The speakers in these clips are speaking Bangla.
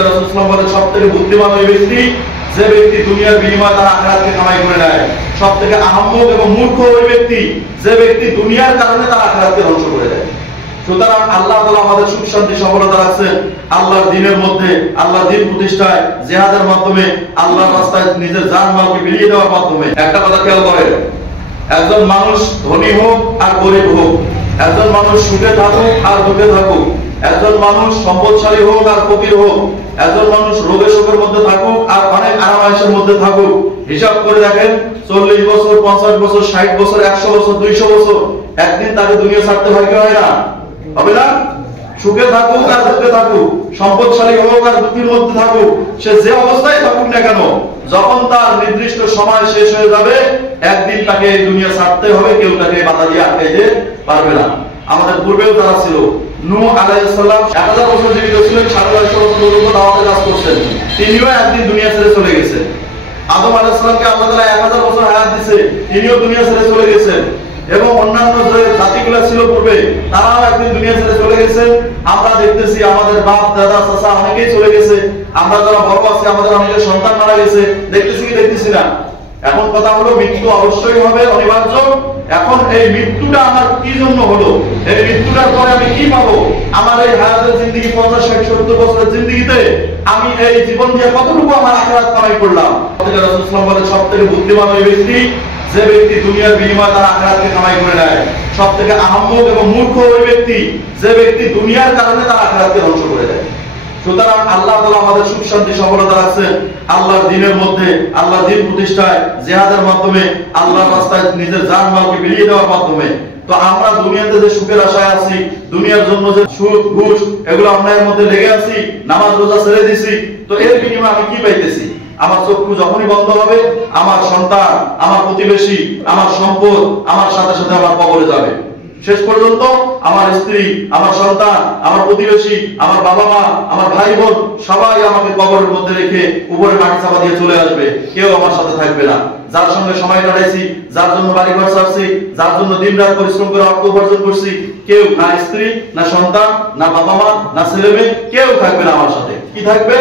রাসূলুল্লাহ বলেন সবথেকে বুদ্ধিমান ওই ব্যক্তি যে ব্যক্তি দুনিয়ার বিনিময়ে তার আখিরাতকে কামাই করে নেয়। সবথেকে আহম্মক এবং মূর্খ ওই ব্যক্তি যে ব্যক্তি দুনিয়ার কারণে তার আখিরাতকে ধ্বংস করে দেয়। সুতরাং আল্লাহ তাআলা আমাদের সুখ শান্তি সফলতা রাখছেন আল্লাহর দ্বীনের মধ্যে, আল্লাহর দ্বীন প্রতিষ্ঠায় জিহাদের মাধ্যমে, আল্লাহর রাস্তায় নিজের জান মালকে বিলিয়ে দেওয়ার মাধ্যমে। একটা কথা খেয়াল করেন, একজন মানুষ ধনী হোক আর গরিব হোক, একজন মানুষ সুখে থাকুক আর দুঃখে থাকুক, একজন মানুষ সম্পদশালী হোক আর ফকির হোক, একজন মানুষ রোগে শোকের মধ্যে থাকুক আর অনেক আরাম-আয়েশের মধ্যে থাকুক, হিসাব করে দেখেন 40 বছর, 50 বছর, 60 বছর, 100 বছর, 200 বছর, একদিন তাকে দুনিয়া ছাড়তে ভাগ্য হয় না? হবে না? সুখে থাকুক আর দুঃখে থাকুক, সম্পদশালী হোক আর দুঃখের মধ্যে থাকুক, সে যে অবস্থায় থাকুক না কেন, যখন তার নির্দিষ্ট সময় শেষ হয়ে যাবে একদিন তাকে এই দুনিয়া ছাড়তে হবে, কেউ তাকে বাধা দিয়ে আটকাইতে পারবে না। আমাদের পূর্বেও যারা ছিল, নূহ আলাইহিস সালাম 1000 বছর জীবিত ছিলেন, 950 বছর পর্যন্ত দাওয়াতের কাজ করছেন, তিনিও একদিন দুনিয়া ছেড়ে চলে গেছেন। আদম আলাইহিস সালামকে আল্লাহ তাআলা 1000 বছর হায়াত দিয়েছে, তিনিও দুনিয়া ছেড়ে চলে গেছেন। এবং অন্যান্য যে জাতিগুলো ছিল পূর্বে, তারাও একদিন দুনিয়া ছেড়ে চলে গেছে। আমরা দেখতেছি আমাদের বাপ দাদা চাচা অনেকেই চলে গেছে, আমরা যারা বড় আছি আমাদের অনেকের সন্তান মারা গেছে, দেখতেছি কি দেখতেছি না? এখন কথা হলো মৃত্যু অবশ্যই হবে, অনিবার্য। এখন এই মৃত্যুটা আমার কি জন্য হলো, এই মৃত্যুটার পরে আমি কি পাবো? আমার এই হায়াতের জিন্দেগি 50, 60, 70 বছরের জিন্দেগিতে আমি এই জীবন দিয়ে কতটুকু আমার আখিরাত কামাই করলাম? রাসূলুল্লাহ বলেন সবথেকে বুদ্ধিমান ওই ব্যক্তি যে ব্যক্তি দুনিয়ার বিনিময়ে তার আখিরাতকে কামাই করে নেয়। সবথেকে আহম্মক এবং মূর্খ ওই ব্যক্তি যে ব্যক্তি দুনিয়ার কারণে তার আখিরাতকে ধ্বংস করে দেয়। সুতরাং আল্লাহ তাআলা আমাদের সুখ শান্তি সফলতা রাখছেন আল্লাহর দ্বীনের মধ্যে, আল্লাহর দ্বীন প্রতিষ্ঠায় জিহাদের মাধ্যমে, আল্লাহর রাস্তায় নিজের জান মালকে বিলিয়ে দেওয়ার মাধ্যমে। তো আমরা দুনিয়াতে যে সুখের আশায় আছি, দুনিয়ার জন্য যে সুদ ঘুষ এগুলো অন্যায়ের মধ্যে লেগে আছি, নামাজ রোজা ছেড়ে দিছি, তো এর বিনিময়ে আমি কি পাইতেছি? আমার চক্ষু যখনই বন্ধ হবে, আমার সন্তান, আমার প্রতিবেশী, আমার সম্পদ আমার সাথে সাথে আমার কবরে যাবে। শেষ পর্যন্ত আমার স্ত্রী, আমার সন্তান, আমার প্রতিবেশী, আমার বাবা মা, আমার ভাই বোন সবাই আমাকে কবরের মধ্যে রেখে উপরে মাটি চাপা দিয়ে চলে আসবে, কেউ আমার সাথে থাকবে না। যার সঙ্গে সময় কাটাইছি, যার জন্য বাড়ি ঘর ছাড়ছি, যার জন্য দিনরাত পরিশ্রম করে অর্থ উপার্জন করছি, কেউ, না স্ত্রী, না সন্তান, না বাবা মা, না ছেলে মেয়ে, কেউ থাকবে না আমার সাথে। কি থাকবে?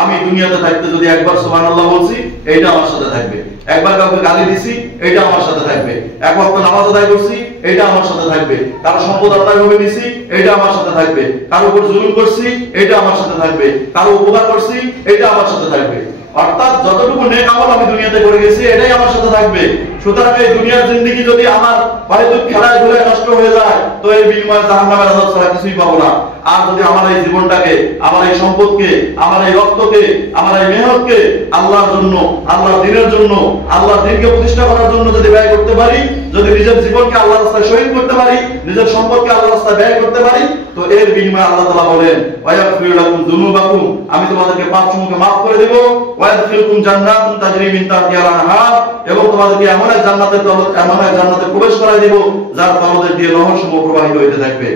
আমি দুনিয়াতে থাকতে যদি একবার সুবহানাল্লাহ বলছি, এইটা আমার সাথে থাকবে। একবার কাউকে গালি দিছি, এইটা আমার সাথে থাকবে। এক ওয়াক্ত নামাজ আদায় করছি, এইটা আমার সাথে থাকবে। কারো সম্পদ অন্যায়ভাবে নিছি, এইটা আমার সাথে থাকবে। কারো উপর জুলুম করছি, এইটা আমার সাথে থাকবে। কারো উপকার করছি, এইটা আমার সাথে থাকবে। অর্থাৎ যতটুকু নেক আমল আমি দুনিয়াতে করে গেছি, এটাই আমার সাথে থাকবে। সুতরাং এই দুনিয়ার জিন্দেগি যদি আমার হয়তো খেলায় ধুলায় নষ্ট হয়ে যায়, তো এর বিনিময়ে জাহান্নামের আযাব ছাড়া কিছুই পাবো না। আর যদি আমার এই জীবনটাকে, আমার এই সম্পদকে, আমার এই রক্তকে, আমার এই মেহনতকে আল্লাহর জন্য, আল্লাহর দ্বীনের জন্য, আল্লাহর দ্বীনকে প্রতিষ্ঠা করার জন্য যদি ব্যয় করতে পারি, যদি নিজের জীবনকে আল্লাহর রাস্তায় শহীদ করতে পারি, নিজের সম্পদকে আল্লাহর রাস্তায় ব্যয় করতে পারি, তো এর বিনিময়ে আল্লাহ তাআলা বলেন ওয়ায়াগফিরু লাকুম যুনুবাকুম, আমি তোমাদেরকে পাপসমূহকে মাফ করে দেব, ওয়ায়াদখিলকুম জান্নাতুন তাজরি মিন তাহতিহাল আনহার, এবং তোমাদেরকে এমন এক জান্নাতে প্রবেশ করায় দেব যার তলদেশ দিয়ে নহর সমূহ প্রবাহিত হতে থাকবে।